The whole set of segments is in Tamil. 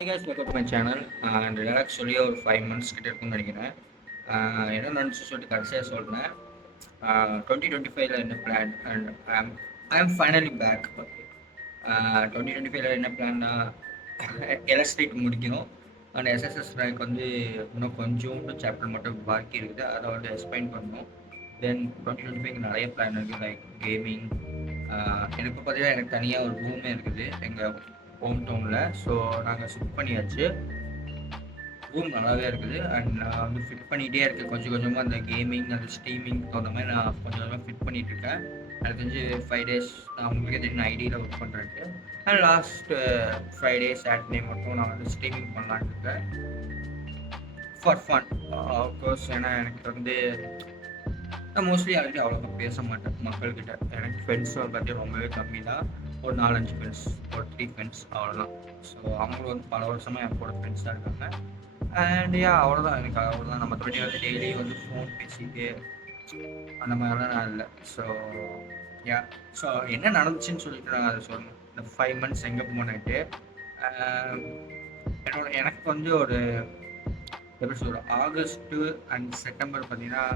Hey guys, welcome to my channel. And actually ஒரு 5 months கிட்ட இருக்கும்னு நினைக்கிறேன். என்ன நடந்துச்சு சொல்லிட்டு கடைசியாக சொல்கிறேன். 2025ல என்ன பிளான் அண்ட் ஐ ஆம் ஃபைனலி பேக். ஓகே, 2025ல என்ன பிளான்னா எலஸ்ட்ரிக் முடிக்கணும் அண்ட் எஸ்எஸ்எஸ் ரேங்க் வந்து இன்னும் கொஞ்சோண்டு சாப்டர் மட்டும் பாக்கி இருக்குது, அதை வந்து எக்ஸ்பிளைன் பண்ணணும். தென் 2025 நிறைய பிளான் இருக்குது, லைக் கேமிங். எனக்கு பார்த்தீங்கன்னா எனக்கு தனியாக ஒரு ரூமே இருக்குது எங்கள் ஹோம் டவுனில். ஸோ நாங்கள் ஷிஃப்ட் பண்ணியாச்சு. ரூம் நல்லாவே இருக்குது அண்ட் நான் வந்து ஃபிட் பண்ணிகிட்டே இருக்கேன் கொஞ்சம் கொஞ்சமாக. அந்த கேமிங் அந்த ஸ்ட்ரீமிங் அந்த மாதிரி நான் கொஞ்சம் கொஞ்சமாக ஃபிட் பண்ணிகிட்ருக்கேன். எனக்கு தெரிஞ்சு 5 days நான் உங்களுக்கே தெரியும் ஐடியில் ஒர்க் பண்ணுறேன்ட்டு. அண்ட் லாஸ்ட் ஃப்ரைடே சாட்டர்டே மட்டும் நான் வந்து ஸ்ட்ரீமிங் பண்ணலான்னு இருக்கேன் ஃபார் ஃபன் அஃப்கோர்ஸ். ஏன்னா எனக்கு வந்து நான் மோஸ்ட்லி ஆல்ரெடி அவ்வளோக்கா பேச மாட்டேன் மக்கள்கிட்ட. எனக்கு ஃப்ரெண்ட்ஸ் பற்றி ரொம்பவே கம்மி தான். ஒரு 4-5 ஃப்ரெண்ட்ஸ், ஒரு 3 ஃப்ரெண்ட்ஸ் அவ்வளோதான். ஸோ அவங்களும் வந்து பல வருஷமாக என் கூட ஃப்ரெண்ட்ஸ் தான் இருக்காங்க. அண்ட் அவ்வளோதான், எனக்கு அவ்வளோதான். நம்ம மற்றபடி வந்து டெய்லி வந்து ஃபோன் பேசிட்டு அந்த மாதிரிலாம் நான் இல்லை. ஸோ ஸோ என்ன நடந்துச்சுன்னு சொல்லிட்டு நான் அதை சொல்லணும். இந்த 5 months எங்கே போனேன்ட்டு எனக்கு வந்து ஒரு எப்படி சொல்கிறேன், ஆகஸ்ட்டு அண்ட் செப்டம்பர் பார்த்தீங்கன்னா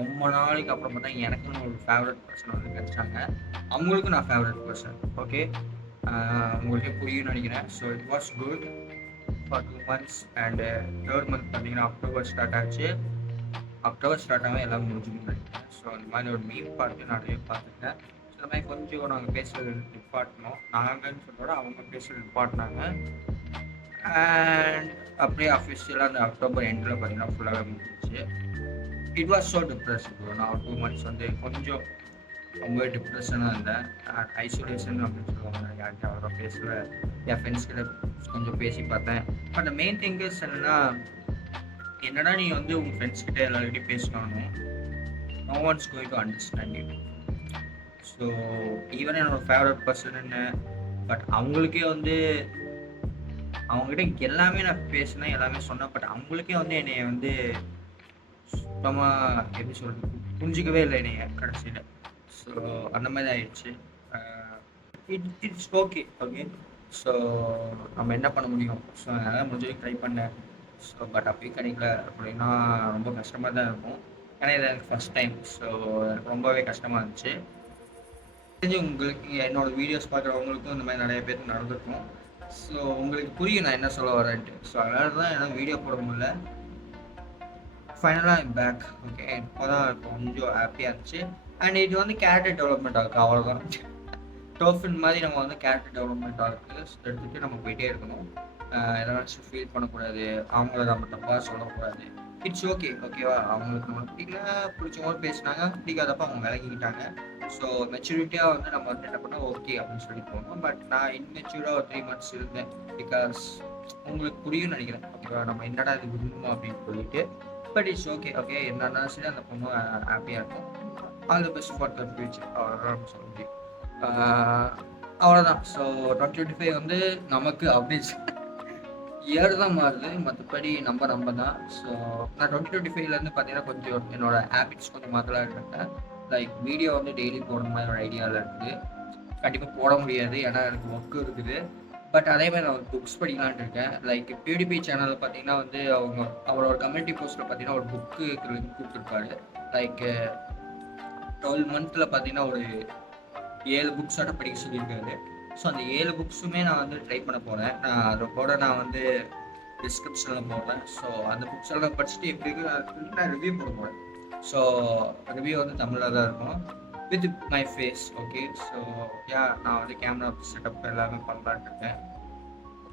ரொம்ப நாளைக்கு அப்புறம் பார்த்தா எனக்குன்னு ஒரு ஃபேவரட் பர்சன் வந்து கிடைச்சாங்க. அவங்களுக்கும் நான் ஃபேவரட் பர்சன். ஓகே, உங்களுக்கே புரியும்னு நினைக்கிறேன். So it was good for 2 months. And third month பார்த்தீங்கன்னா அக்டோபர் ஸ்டார்ட் ஆச்சு. அக்டோபர் ஸ்டார்ட் ஆகாமல் எல்லாம் முடிஞ்சுக்கணும்னு நினைக்கிறேன். ஸோ அந்த மாதிரி ஒரு மீட் பார்த்து நிறைய பார்த்துருக்கேன். ஸோ இந்த மாதிரி கொஞ்சம் நாங்கள் பேசுகிறது நிப்பாட்டினோம். நாங்கன்னு சொல்கிறோட அவங்க பேசுகிறது நிப்பாட்டினாங்க. அண்ட் அப்படியே அஃபிஷியலாக அந்த அக்டோபர் எண்டில் பார்த்தீங்கன்னா ஃபுல்லாகவே முடிஞ்சிச்சு. It was so depression. நான் ஒரு 2 months வந்து கொஞ்சம் ரொம்ப டிப்ரெஷனாக இருந்தேன். ஐசோலேஷன் அப்படின்னு சொல்லுவாங்க. யார்கிட்ட அவ்வளோ பேசல, என் ஃப்ரெண்ட்ஸ் கிட்ட கொஞ்சம் பேசி பார்த்தேன். பட் மெயின் திங் இஸ் என்னடா நீ வந்து உங்கள் ஃப்ரெண்ட்ஸ் கிட்ட எல்லாருக்கிட்டையும் பேசினாலும் no one's going to understand you. So even என்னோட ஃபேவரட் பர்சன் என்ன, பட் அவங்களுக்கே வந்து அவங்ககிட்ட எல்லாமே நான் பேசினேன், எல்லாமே சொன்னேன். பட் அவங்களுக்கே வந்து என்னைய வந்து சுத்தமாக எப்படி சொல்கிறது, புரிஞ்சிக்கவே இல்லை என்னைய கடைசியில். ஸோ அந்த மாதிரி ஆயிடுச்சு. It's okay. ஓகே, ஸோ நம்ம என்ன பண்ண முடியும்? ஸோ அதெல்லாம் முடிஞ்சு ட்ரை பண்ணேன். ஸோ பட் அப்பயும் கிடைக்கல அப்படின்னா ரொம்ப கஷ்டமாக தான் இருக்கும். ஏன்னா இது எனக்கு ஃபஸ்ட் டைம். ஸோ எனக்கு ரொம்பவே கஷ்டமாக இருந்துச்சு. தெரிஞ்சு உங்களுக்கு என்னோடய வீடியோஸ் பார்க்குறவங்களுக்கும் இந்த மாதிரி நிறைய பேருக்கு நடந்திருக்கும். ஸோ உங்களுக்கு புரியும் நான் என்ன சொல்ல வரேன்ட்டு. ஸோ அதனால தான் என்னால் வீடியோ போட முடியல. ஃபைனலாக பேக். ஓகே, இப்போ தான் கொஞ்சம் ஹாப்பியாக இருந்துச்சு. அண்ட் இது வந்து கேரக்டர் டெவலப்மெண்ட் ஆகுது, அவ்வளோதான். டோஃபின் மாதிரி நம்ம வந்து கேரக்டர் டெவலப்மெண்ட் ஆகுது. எடுத்துகிட்டு நம்ம போயிட்டே இருக்கணும். எதாச்சும் ஃபீல் பண்ணக்கூடாது, அவங்கள நம்ம தப்பாக சொல்லக்கூடாது. It's okay. ஓகேவா, அவங்களுக்கு நம்ம பிடிக்கல, பிடிச்சவங்க பேசினாங்க, பிடிக்காதப்ப அவங்க விலகிக்கிட்டாங்க. ஸோ மெச்சூரிட்டியாக வந்து நம்ம வந்து என்ன பண்ணால் ஓகே அப்படின்னு சொல்லி போகணும். பட் நான் இன்மெச்சூராக ஒரு 3 months இருந்தேன். பிகாஸ் உங்களுக்கு புரியும்னு நினைக்கிறேன். ஓகேவா, நம்ம என்னடா இது விரும்பணும் அப்படின்னு சொல்லிட்டு. But it's okay. ஓகே, என்னன்னா சரி அந்த பொண்ணு ஹாப்பியாக இருக்கும். All the best for the future அவ்வளோதான் சொல்ல முடியும். அவ்வளோதான். ஸோ 2025 வந்து நமக்கு அப்படி இயர் தான் மாறுது, மற்றபடி நம்ம தான். ஸோ நான் 2025லேருந்து பார்த்தீங்கன்னா கொஞ்சம் என்னோடய ஹேபிட்ஸ் கொஞ்சம் மாற்றலாம் இருக்கேன். லைக் வீடியோ வந்து டெய்லி போடுற மாதிரி ஒரு ஐடியாவில் இருக்குது. கண்டிப்பாக போட முடியாது ஏன்னா எனக்கு ஒர்க்கு இருக்குது. பட் அதே மாதிரி நான் புக்ஸ் படிக்கலான்ட்டு இருக்கேன். லைக் பியூடிபி சேனலில் பார்த்தீங்கன்னா வந்து அவரோட கம்யூனிட்டி போஸ்ட்டில் பார்த்தீங்கன்னா ஒரு புக்கு லிங்க் கொடுத்துருப்பாரு. லைக் 12 months பார்த்தீங்கன்னா ஒரு 7 புக்ஸாட்ட படிக்க சொல்லியிருக்காரு. ஸோ அந்த 7 புக்ஸுமே நான் வந்து ட்ரை பண்ண போகிறேன். நான் அதோட நான் வந்து டிஸ்கிரிப்ஷனில் போடுறேன். ஸோ அந்த புக்ஸ் எல்லாம் படிச்சுட்டு எப்படி இருக்கு நான் ரிவ்யூ போட போகிறேன். ஸோ ரிவ்யூ வந்து தமிழில் தான் இருக்கும், with my face. Okay, so நான் வந்து கேமரா செட்டப் எல்லாமே பண்ணலான்ட்டு இருக்கேன்.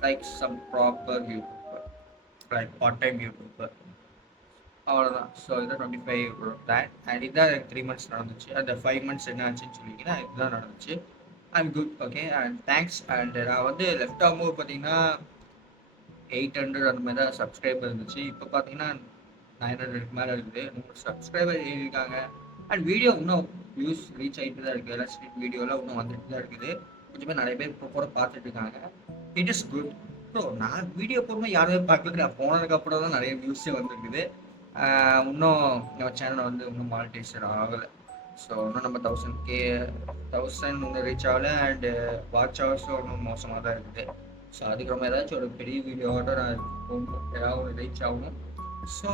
Like some proper YouTuber, like part time YouTuber, அவ்வளோதான். ஸோ இதுதான் 25 பிளான். அண்ட் இதுதான் எனக்கு 3 months நடந்துச்சு. அந்த 5 months என்ன ஆச்சுன்னு சொல்லிங்கன்னா இதுதான் நடந்துச்சு. I'm good. Okay, and thanks. And நான் வந்து லெஃப்ட் ஆகும்போது பார்த்தீங்கன்னா 800 அந்த மாதிரி தான் சப்ஸ்கிரைபர் இருந்துச்சு. இப்போ பார்த்தீங்கன்னா 900க்கு மேலே இருக்குது. 100 சப்ஸ்கிரைபர் எழுதியிருக்காங்க. அண்ட் வீடியோ இன்னும் வியூஸ் ரீச் ஆகிட்டு தான் இருக்குது. எலக்ட்ரிக் வீடியோலாம் இன்னும் வந்துட்டு தான் இருக்குது. கொஞ்சம் பேர் நிறைய பேர் இப்போ கூட பார்த்துட்டு இருக்காங்க. It is good. ஸோ நான் வீடியோ போடும்போது யாருமே பார்க்கல, நான் போனதுக்கப்புறம் தான் நிறைய வியூஸே வந்துருக்குது. இன்னும் நம்ம சேனல் வந்து இன்னும் மானிட்டைசேஷன் ஆகலை. ஸோ இன்னும் நம்ம 1000 இன்னும் ரீச் ஆகலை. அண்டு வாட்ச் ஹவர்ஸும் இன்னும் மோசமாக தான் இருக்குது. ஸோ அதுக்கப்புறமா ஏதாச்சும் ஒரு பெரிய வீடியோவோட நான் ஏதாவது ரீச் ஆகணும். ஸோ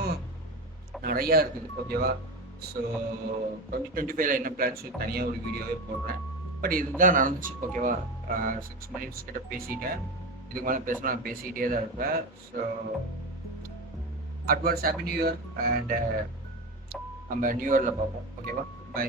நிறையா இருக்குது, ஓகேவா. ஸோ 2025 என்ன பிளான்ஸ் தனியாக ஒரு வீடியோவே போடுறேன். பட் இதுதான் நடந்துச்சு, ஓகேவா. 6 மினிட்ஸ் கிட்ட பேசிட்டேன். இதுக்கு மேலே பேசினா நான் பேசிக்கிட்டே தான் இருப்பேன். So advance happy new year. And நம்ம நியூ இயரில் பார்ப்போம், ஓகேவா. பை.